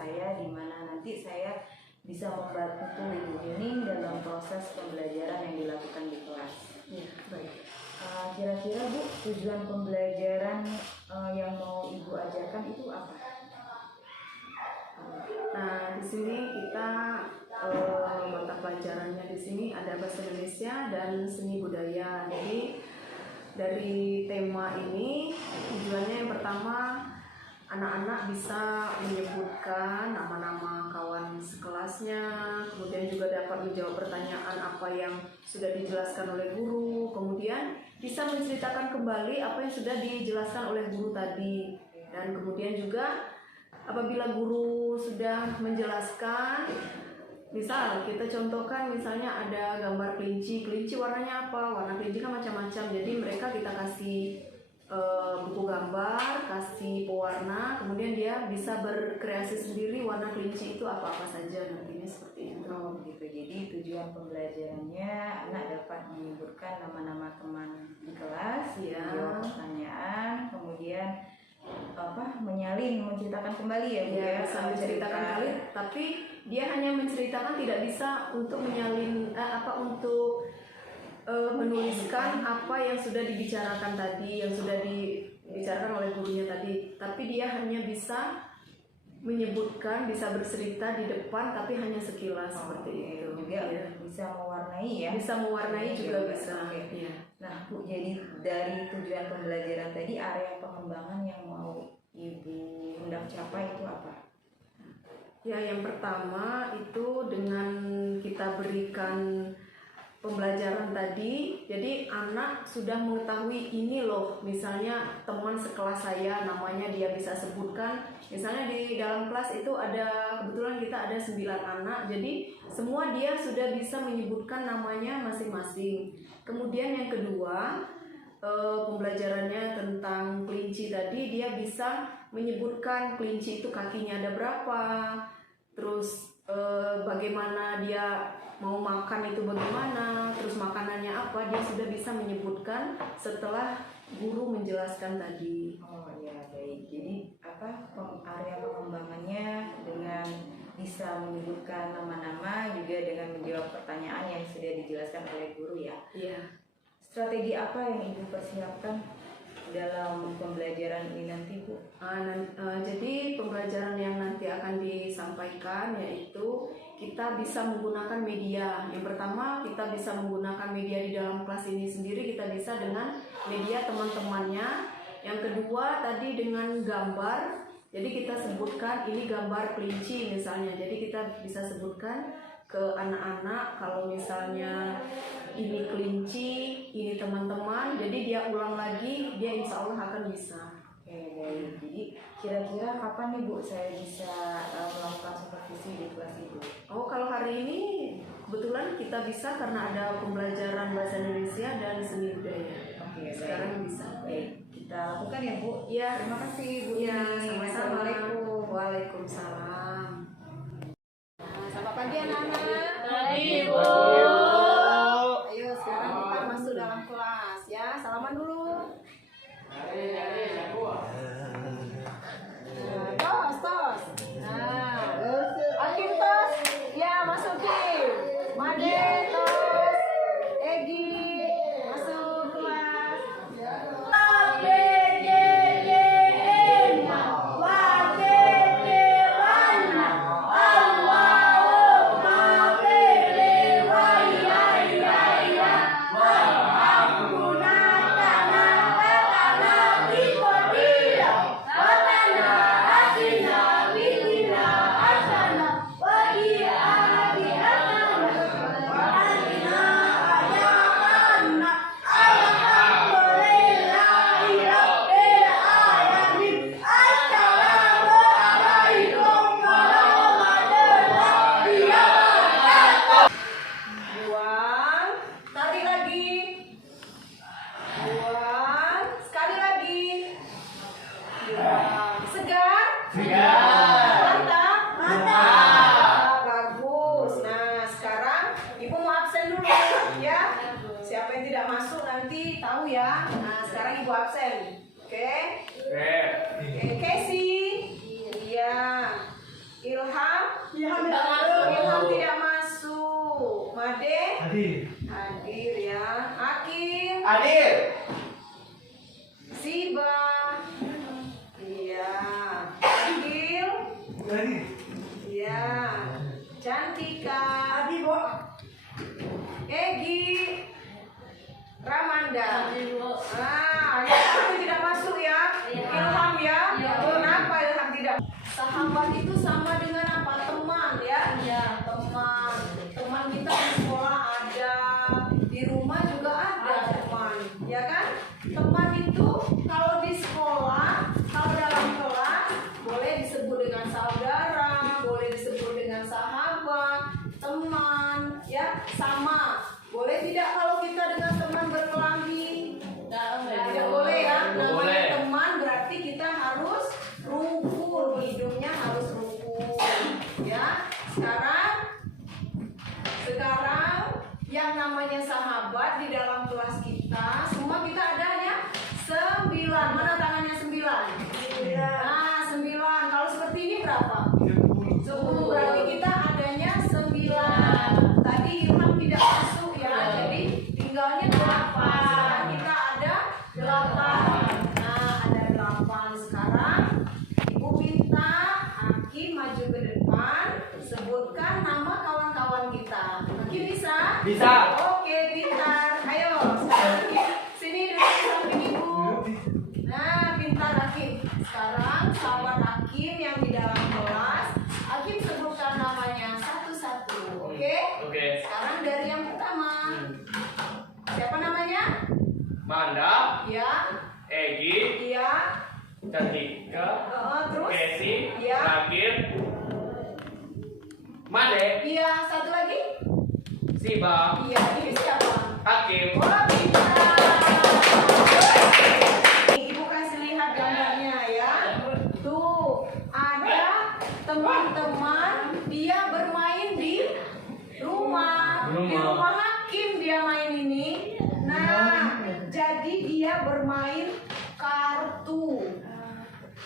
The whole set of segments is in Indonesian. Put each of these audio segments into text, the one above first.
saya, di mana nanti saya bisa membantu Ibu Nining dalam proses pembelajaran yang dilakukan di kelas. Ya, baik. Kira-kira Bu, tujuan pembelajaran yang mau Ibu ajarkan itu apa? Nah, di sini kita mata pelajarannya di sini ada bahasa Indonesia dan seni budaya. Jadi dari tema ini tujuannya yang pertama, anak-anak bisa menyebutkan nama-nama kawan sekelasnya, kemudian juga dapat menjawab pertanyaan apa yang sudah dijelaskan oleh guru, kemudian bisa menceritakan kembali apa yang sudah dijelaskan oleh guru tadi. Dan kemudian juga apabila guru sudah menjelaskan, misal kita contohkan misalnya ada gambar kelinci warnanya apa, warna kelinci kan macam-macam, jadi mereka kita kasih buku gambar, kasih pewarna, kemudian dia bisa berkreasi sendiri warna kelinci itu apa-apa saja, nantinya seperti itu. Gitu. Jadi tujuan pembelajarannya anak dapat menyebutkan nama-nama teman di kelas, menjawab pertanyaan, kemudian menceritakan kembali ya Bu ya, bisa menceritakan kembali, tapi dia hanya menceritakan, tidak bisa untuk menyalin untuk menuliskan apa yang sudah dibicarakan tadi, yang sudah dibicarakan oleh gurunya tadi, tapi dia hanya bisa menyebutkan, bisa bercerita di depan, tapi hanya sekilas seperti itu. Juga ya. Bisa mewarnai ya? Bisa mewarnai juga bisa. Ya. Nah Bu, jadi dari tujuan pembelajaran tadi, area pengembangan yang mau Ibu hendak capai itu apa? Ya, yang pertama itu dengan kita berikan pembelajaran tadi, jadi anak sudah mengetahui ini loh, misalnya teman sekelas saya namanya dia bisa sebutkan, misalnya di dalam kelas itu ada, kebetulan kita ada 9 anak, jadi semua dia sudah bisa menyebutkan namanya masing-masing. Kemudian yang kedua, pembelajarannya tentang kelinci tadi, dia bisa menyebutkan kelinci itu kakinya ada berapa, terus bagaimana dia mau makan itu bagaimana, terus makanannya apa, dia sudah bisa menyebutkan setelah guru menjelaskan tadi. Oh ya, baik. Jadi area pengembangannya dengan bisa menyebutkan nama-nama, juga dengan menjawab pertanyaan yang sudah dijelaskan oleh guru ya. Iya. Strategi apa yang Ibu persiapkan dalam pembelajaran ini nanti Bu? Jadi pembelajaran yang nanti akan disampaikan yaitu kita bisa menggunakan media. Yang pertama, kita bisa menggunakan media di dalam kelas ini sendiri, kita bisa dengan media teman-temannya. Yang kedua tadi dengan gambar, jadi kita sebutkan ini gambar kelinci misalnya, jadi kita bisa sebutkan ke anak-anak kalau misalnya ini kelinci, ini teman-teman, jadi dia ulang lagi, dia insya Allah akan bisa. Oke, baik. Jadi kira-kira kapan nih Bu saya bisa melakukan supervisi di kelas Ibu? Oh, kalau hari ini kebetulan kita bisa karena ada pembelajaran bahasa Indonesia dan seni budaya. Oke, sekarang baik. bisa. Baik, kita lakukan ya Bu. Ya, Terima kasih Bu. Ya, sama-sama. Assalamualaikum. Waalaikumsalam. Selamat pagi anak-anak. Pagi, Bu. Ayo sekarang kita masuk dalam kelas ya. Salaman dulu. Tos, tos. Nah, Akin tos. Ya, masukin. Made, tos. Egi, masuk kelas. Ibu absen. Oke? Oke, Casey. Iya. Ya. Cantika. Abi, Bo. Egi. Ramanda. Ilham tidak masuk ya. Ilham ya. Kenapa Ilham tidak? Sahabat itu sama dengan apa? Teman ya. Teman. Teman kita di sekolah ada, di rumah juga ada teman, ya kan? Teman itu kalau di sekolah, kalau dalam kelas boleh disebut dengan saudara, boleh disebut dengan sahabat, teman, ya sama. Boleh tidak kalau kita dengan teman berkelahi? Tidak boleh ya. Namanya teman berarti kita harus rukun, hidupnya harus rukun. Ya. Sekarang yang namanya sahabat di dalam kelas kita, semua kita adanya 9. Mana tangannya 9? Nah, 9. Kalau seperti ini berapa? 10. Berarti kita adanya 9. Tadi Ilham tidak masuk ya, jadi tinggalnya 8. Sekarang kita ada 8. Nah, ada 8. Sekarang Ibu minta Aki maju ke depan, sebutkan nama kawan-kawan kita. Aki bisa? Bisa. Oke, pintar. Ayo, sekarang sini duduk samping Ibu. Nah, pintar Hakim. Sekarang sahabat Hakim yang di dalam kelas, Hakim sebutkan namanya satu-satu. Oke? Oke. Sekarang dari yang pertama. Siapa namanya? Manda, Ya. Egi, Iya. Cantika, Terus? Kesi, Iya. Rakir, Made, Iya, satu lagi? Siba, Iya, ini siapa? Hakim. Wah, pintar. Ibu kasih lihat gambarnya ya. Tuh, ada teman-teman dia bermain di rumah. Di rumah Hakim dia main ini. Nah, jadi dia bermain kartu.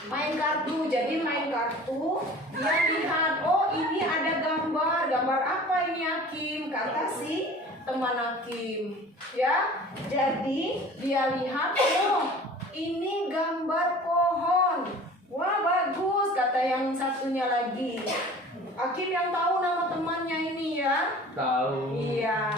Main kartu, jadi main kartu. Dia lihat, oh ini ada gambar. Gambar apa ini Hakim? Kata si teman Hakim. Ya, jadi dia lihat, oh ini gambar pohon. Wah bagus, kata yang satunya lagi. Hakim yang tahu nama temannya ini ya. Tahu. Iya.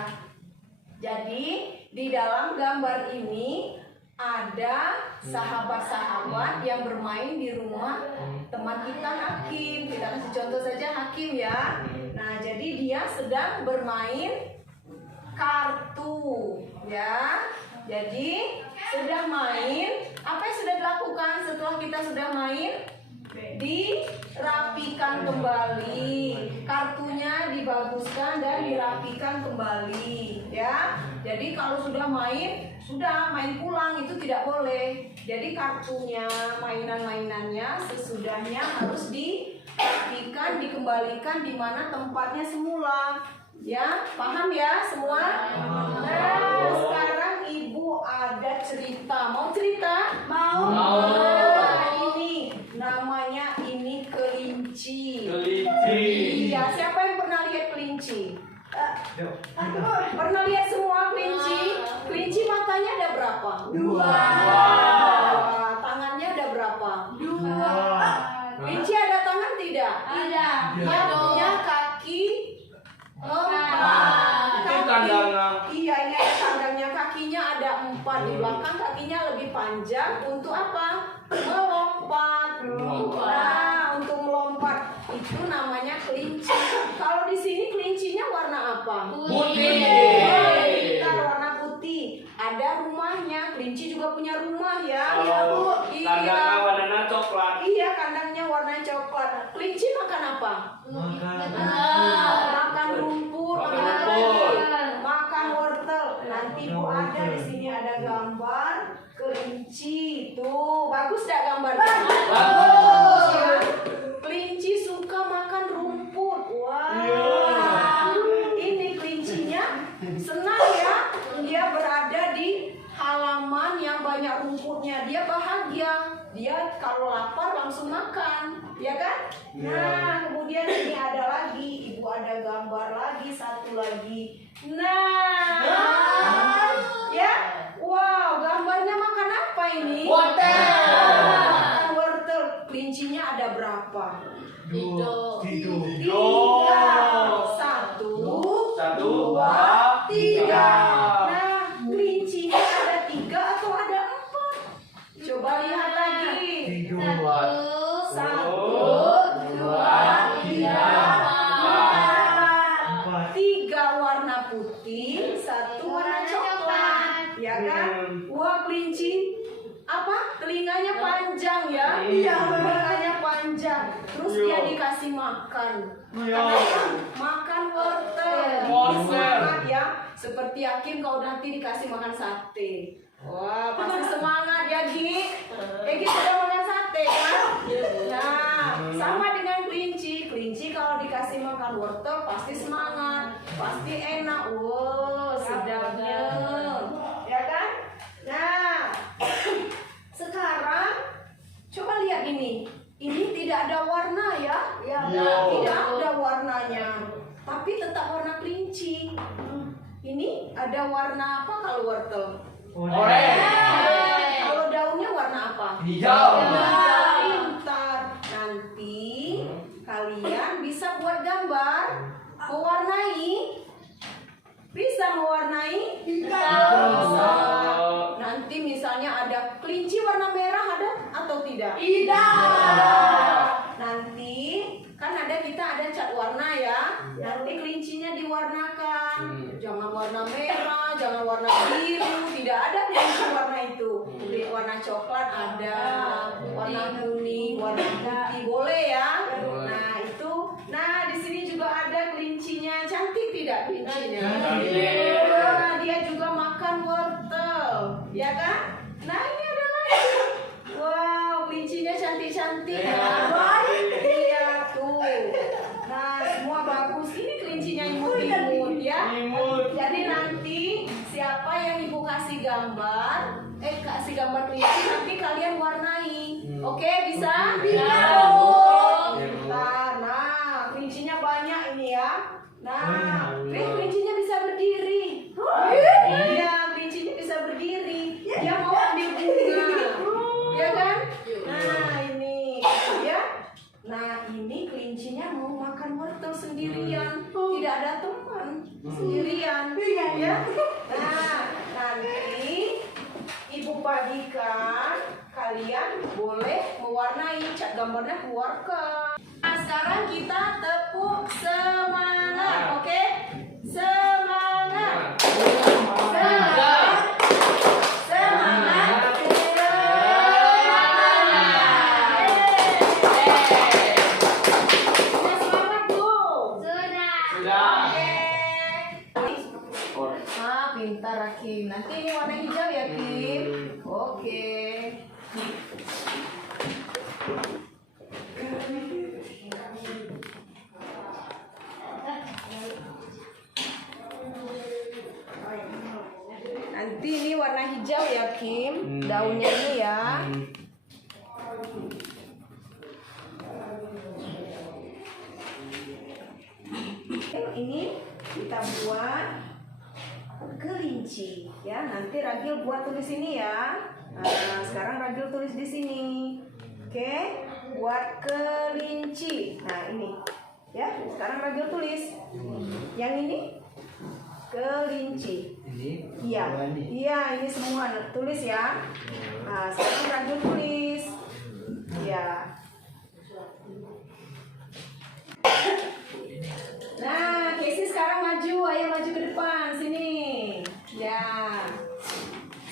Jadi di dalam gambar ini ada sahabat-sahabat yang bermain di rumah teman kita Hakim. Kita kasih contoh saja Hakim ya. Nah, jadi dia sedang bermain kartu ya. Jadi sudah main, apa yang sudah dilakukan setelah kita sudah main? Dirapikan kembali, kartunya dibaguskan dan dirapikan kembali ya. Jadi kalau sudah main pulang itu tidak boleh. Jadi kartunya, mainan-mainannya sesudahnya harus dirapikan, dikembalikan di mana tempatnya semula. Ya, paham ya semua? Nah, sekarang Ibu ada cerita. Mau cerita? Mau. Nah, ini namanya ini kelinci. Iya, siapa yang pernah lihat kelinci? Pernah lihat semua kelinci? Kelinci matanya ada berapa? 2. Tangannya ada berapa? 2. Kelinci ada tangan tidak? Ada. Dia punya kaki 4. Iya, ini ada kandangnya. Kakinya ada 4 di belakang. Kakinya lebih panjang untuk apa? Melompat. Nah, untuk melompat itu namanya kelinci. Kalau di sini kelincinya warna apa? Putih. Kita warna putih. Ada rumahnya. Kelinci juga punya rumah ya. Kandangnya warna coklat. Iya, kandangnya warna coklat. Kelinci makan apa? Makan rumput, makan wortel. Nanti Bu ada di sini ada gambar kelinci. Tuh, bagus tidak gambarnya? Bagus ya. Kelinci suka makan rumput. Wah. Ini kelincinya senang ya. Dia berada di halaman yang banyak rumputnya. Dia bahagia. Dia kalau lapar langsung makan, ya kan? Nah, kemudian ini ada lagi, Ibu ada gambar lagi, satu lagi. Nah, ya, wow, gambarnya makan apa ini? Wortel. Makan wortel. Kelincinya ada berapa? 2. Tiga. Satu, Satu, dua, dua, tiga. tiga. Nah, kelincinya ada 3 atau ada 4? Coba lihat lagi. Satu, dua, tiga, 4. 3 warna putih, 1 warna coklat, ya kan? Wah, kelinci apa? Telinganya panjang ya? Iya. Telinganya panjang. Terus Iya. dia dikasih makan. Iya. Makan apa? Makan wortel. Wortel. Semangat ya. Seperti Hakim kau nanti dikasih makan sate. Wah, pasti semangat ya, Gi. Gi sudah makan sate kan? Nah, sama dengan kelinci. Kelinci kalau dikasih makan wortel pasti semangat, pasti enak. Wow, sedapnya. Ya kan? Nah, sekarang coba lihat ini. Ini tidak ada warna ya? Iya. Tidak ada warnanya. Tapi tetap warna kelinci. Ini ada warna apa kalau wortel? Orange. Kalau daunnya warna apa? Hijau. Pintar. Nanti kalian bisa buat gambar mewarnai. Bisa mewarnai? Bisa. Nanti misalnya ada kelinci warna merah ada atau tidak? Nanti kan kita ada cat warna ya. Nanti kelincinya diwarnakan. Jangan warna merah, jangan warna biru, tidak ada kelinci warna itu. Warna coklat ada, warna kuning, warna putih boleh ya. Nah itu, nah di sini juga ada kelincinya, cantik tidak kelincinya? Cantik. Nah, dia juga makan wortel, ya kan? Nah ini ada lagi. Wow, kelincinya cantik-cantik ya. Iya tuh. Nah semua bagus. Ini kelincinya imut-imut ya. Jadi nanti siapa yang ibu kasih gambar, kasih gambar kelinci nanti kalian warnai. Oke, bisa? Bisa. Nah, kelincinya banyak ini ya. Nah, kelincinya bisa berdiri. Iya, kelincinya bisa berdiri. Dia mau ambil bunga. Ya kan? Nah, ini ya. Nah, ini kelincinya mau makan wortel sendirian. Tidak ada teman. Sendirian. Ya. Nah, nanti Ibu bagikan, kalian boleh mewarnai, cat gambarnya keluarkan. Nah, sekarang kita tepuk semangat, oke? Semangat. Semangat. Semangat. Sudah semangat, Bu? Sudah. Oke. Pintar Hakim. Nanti ini warna hijau ya, Kim. Oke. Nanti ini warna hijau ya, Kim. Daunnya ini ya. Ini kita buat kelinci ya. Nanti Ragil buat tulis ini ya. Nah, sekarang Ragil tulis di sini. Oke, buat kelinci. Nah, ini. Ya, sekarang Ragil tulis. Yang ini kelinci. Iya. Iya, ini semua tulis ya. Nah, sekarang Ragil tulis. Ya. Nah, Casey sekarang maju, ayo maju ke depan sini. Ya.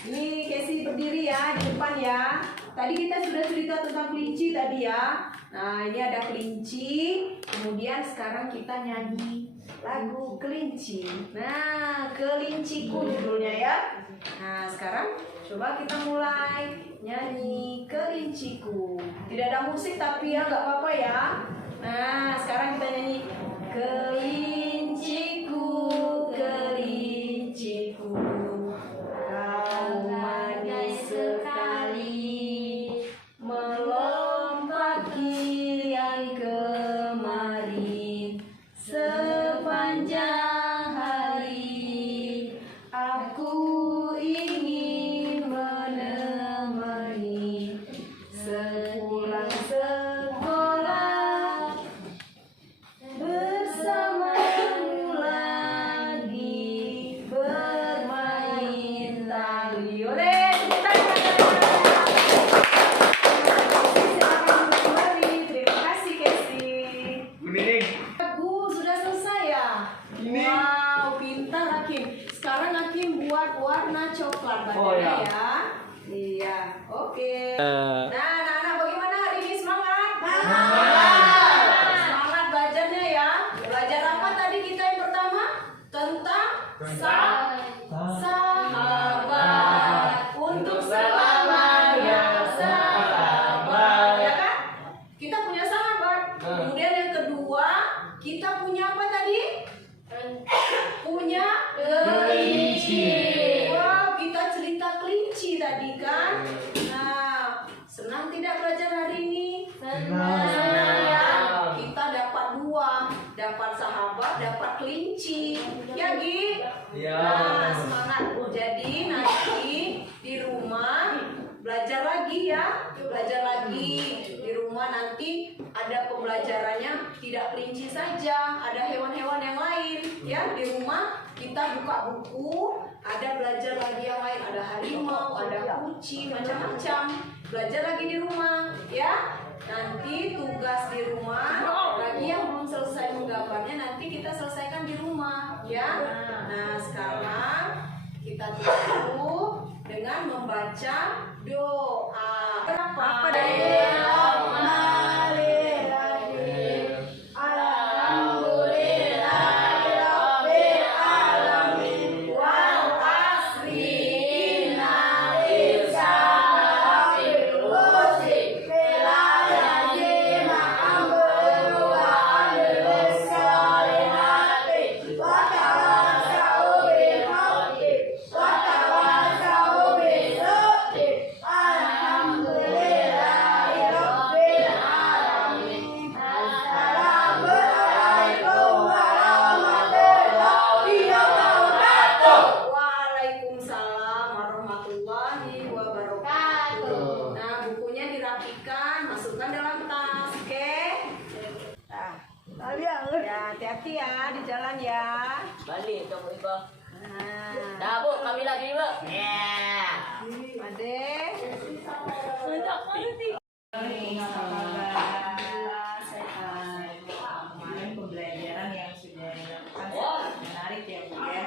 Ini Casey berdiri ya di depan ya. Tadi kita sudah cerita tentang kelinci tadi ya. Nah, ini ada kelinci. Kemudian sekarang kita nyanyi lagu kelinci. Nah, kelinciku judulnya ya. Nah, sekarang coba kita mulai nyanyi kelinciku. Tidak ada musik tapi ya nggak apa-apa ya. Nah, sekarang kita nyanyi kelinciku, kelinciku, kau manis sekali, melompat kian kemari, sepanjang hari, aku ingin menemani, sepulang sekolah, belajarnya ya. Iya, oke. Nah, anak-anak bagaimana hari ini, semangat? Semangat belajarnya ya. Belajar apa tadi kita yang pertama? Tentang sahabat untuk selamanya, sahabat. Ya kan? Kita punya sahabat. Kemudian yang kedua, kita punya apa tadi? Punya kelinci. Wow, kita cerita kelinci tadi kan? Nah, senang tidak belajar hari ini? Senang ya. Kita dapat dua, dapat sahabat, dapat kelinci. Ya, Gi? Ya. Nah, semangat. Jadi nanti di rumah belajar lagi ya, belajar lagi di rumah. Nanti ada pembelajarannya tidak kelinci saja, ada hewan-hewan yang lain ya. Di rumah kita buka buku, ada belajar lagi yang lain, ada harimau, ada kucing, macam-macam. Belajar lagi di rumah ya. Nanti tugas di rumah bagi yang belum selesai menggambarnya nanti kita selesaikan di rumah ya. Nah, sekarang kita tutup dengan membaca doa. Apa Waalaikumsalam warahmatullahi wabarakatuh. Nah, bukunya dirapikan, masukkan dalam tas, oke? Nah, ya, hati-hati ya di jalan ya. Balik kamu Ibu. Nah, Dah Bu, kami lagi Bu. Ya. Ade. Sehat. Kemarin pembelajaran yang sudah dilakukan sangat menarik ya Bu ya.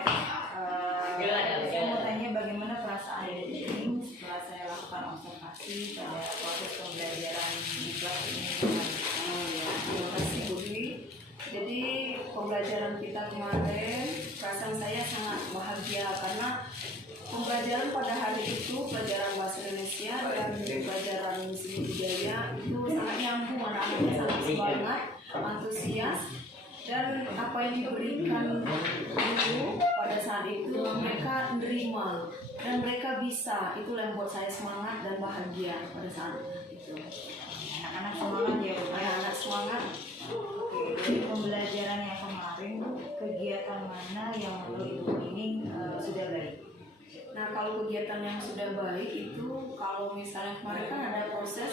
Saya mau tanya bagaimana perasaan Dede ini setelah saya lakukan observasi pada proses pembelajaran di kelas ini. Terima kasih Bu Dwi. Jadi pembelajaran kita kemarin, perasaan saya sangat bahagia karena pembelajaran pada hari itu, pelajaran bahasa Indonesia dan pelajaran seni budaya itu sangat nyambung, anak-anaknya sangat semangat, antusias, dan apa yang diberikan guru pada saat itu mereka menerima dan mereka bisa. Itu yang membuat saya semangat dan bahagia pada saat itu. Anak-anak semangat ya Bu. Anak-anak semangat. Oke, dari pembelajaran yang kemarin kegiatan mana yang menurut Ibu Nining sudah baik? Nah, kalau kegiatan yang sudah baik itu, kalau misalnya kemarin kan ada proses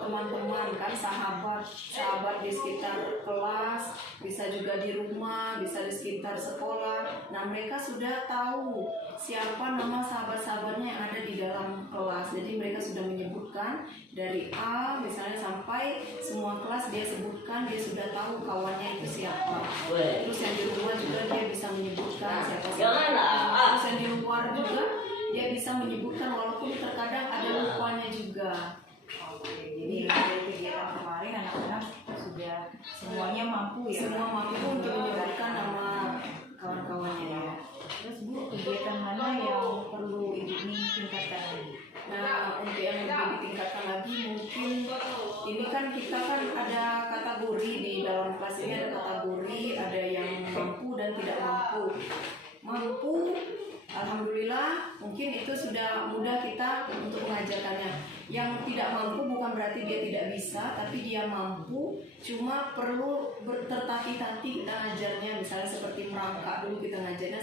teman-teman kan, sahabat di sekitar kelas, bisa juga di rumah, bisa di sekitar sekolah. Nah, mereka sudah tahu siapa nama sahabat-sahabatnya yang ada di dalam kelas. Jadi mereka sudah menyebutkan dari A misalnya sampai semua kelas dia sebutkan, dia sudah tahu kawannya itu siapa. Terus yang di rumah juga dia bisa menyebutkan siapa-siapa. Terus yang di luar juga dia bisa menyebutkan walaupun terkadang ada lupanya juga. Oke, jadi dari kegiatan kemarin anak-anak sudah semuanya mampu ya? Semua mampu untuk menyebutkan nama kawan-kawannya ya. Terus Bu, kegiatan mana yang perlu Ibu Ning tingkatkan lagi? Nah, untuk yang lebih ditingkatkan lagi mungkin ini kan kita kan ada kategori di dalam kelas ini, ada kategori, ada yang mampu dan tidak mampu. Mampu, alhamdulillah mungkin itu sudah mudah kita untuk mengajarkannya. Yang tidak mampu bukan berarti dia tidak bisa, tapi dia mampu, cuma perlu bertertati-tati kita ngajarnya. Misalnya seperti merangkak dulu kita ngajarnya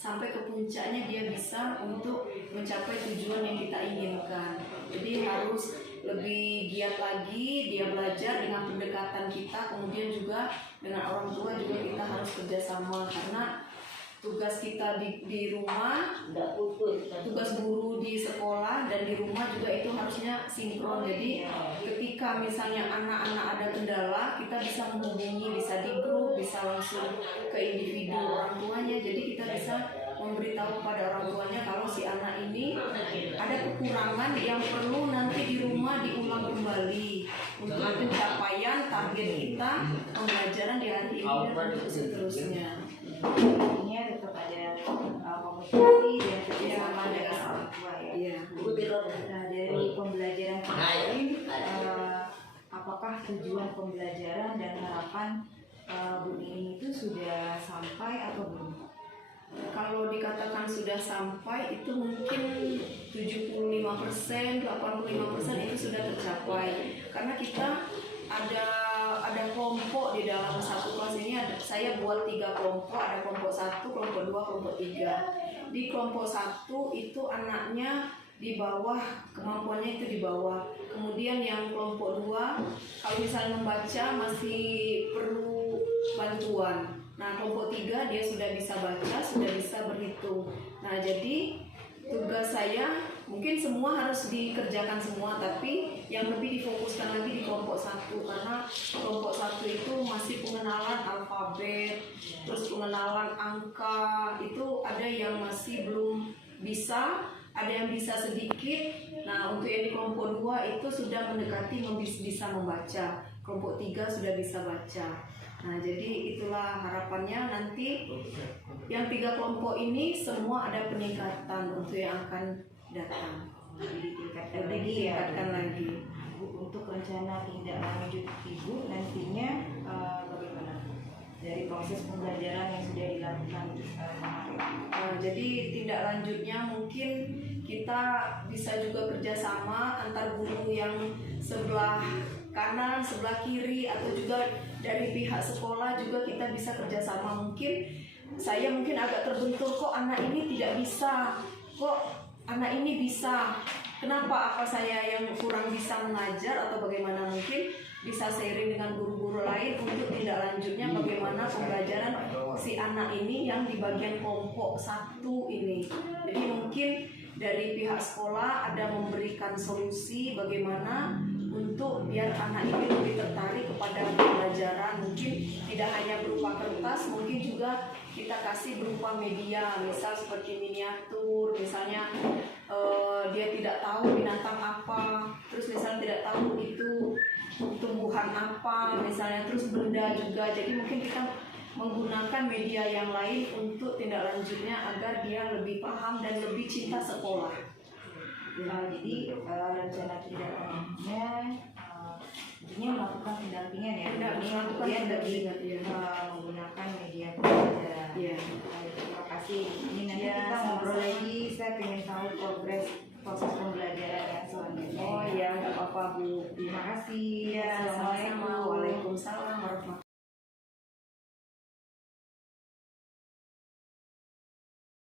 sampai ke puncaknya dia bisa untuk mencapai tujuan yang kita inginkan. Jadi harus lebih giat lagi dia belajar dengan pendekatan kita, kemudian juga dengan orang tua juga kita harus kerjasama karena tugas kita di rumah, tugas guru di sekolah dan di rumah juga itu harusnya sinkron. Jadi ketika misalnya anak-anak ada kendala, kita bisa menghubungi, bisa di grup, bisa langsung ke individu orang tuanya. Jadi kita bisa memberitahu pada orang tuanya kalau si anak ini ada kekurangan yang perlu nanti di rumah diulang kembali untuk pencapaian target kita pembelajaran di hari ini dan untuk seterusnya. Intinya tetap ada komunikasi dan kerjasama dengan orang tua ya. Iya. Nah, dari pembelajaran kemarin, apakah tujuan pembelajaran dan harapan Bu Nining itu sudah sampai atau belum? Kalau dikatakan sudah sampai itu mungkin 75%, 85% itu sudah tercapai. Karena kita ada kelompok di dalam satu kelas ini. Saya buat 3 kelompok, ada kelompok 1, kelompok 2, kelompok 3. Di kelompok 1 itu anaknya di bawah, kemampuannya itu di bawah. Kemudian yang kelompok 2 kalau misalnya membaca masih perlu bantuan. Nah, kelompok 3 dia sudah bisa baca, sudah bisa berhitung. Nah, jadi tugas saya mungkin semua harus dikerjakan semua, tapi yang lebih difokuskan lagi di kelompok 1 karena kelompok 1 itu masih pengenalan alfabet, terus pengenalan angka, itu ada yang masih belum bisa, ada yang bisa sedikit. Nah, untuk yang di kelompok 2 itu sudah mendekati bisa membaca. Kelompok 3 sudah bisa baca. Nah, jadi itulah harapannya nanti yang 3 kelompok ini semua ada peningkatan untuk yang akan datang. Ditingkatkan lagi. Bu, untuk rencana tindak lanjut Ibu nantinya bagaimana? Dari proses pembelajaran yang sudah dilakukan kemarin. Jadi tindak lanjutnya mungkin kita bisa juga kerjasama antar guru yang sebelah kanan, sebelah kiri, atau juga dari pihak sekolah juga kita bisa kerjasama. Mungkin saya agak terbentur, kok anak ini tidak bisa, kok anak ini bisa, kenapa, apa saya yang kurang bisa mengajar atau bagaimana. Mungkin bisa sharing dengan guru-guru lain untuk tindak lanjutnya bagaimana pembelajaran si anak ini yang di bagian kelompok 1 ini. Jadi mungkin dari pihak sekolah ada memberikan solusi bagaimana untuk biar anak ini lebih tertarik kepada pembelajaran. Mungkin tidak hanya berupa kertas, mungkin juga kita kasih berupa media, misal seperti miniatur, misalnya dia tidak tahu binatang apa, terus misalnya tidak tahu itu tumbuhan apa, misalnya, terus benda juga. Jadi mungkin kita menggunakan media yang lain untuk tindak lanjutnya agar dia lebih paham dan lebih cinta sekolah. Jadi rencana tindak lanjutnya intinya melakukan pendampingan ya. Melakukan Kemudian lebih pendampingan, menggunakan media pembelajaran. Iya. Terima kasih. Ini nanti Ya, kita ngobrol sama-sama. lagi. Saya ingin tahu proses pembelajaran yang selanjutnya. Oh iya, nggak apa-apa Bu. Terima kasih. Ya, sama-sama. Assalamualaikum. Waalaikumsalam warahmatullahi wabarakatuh.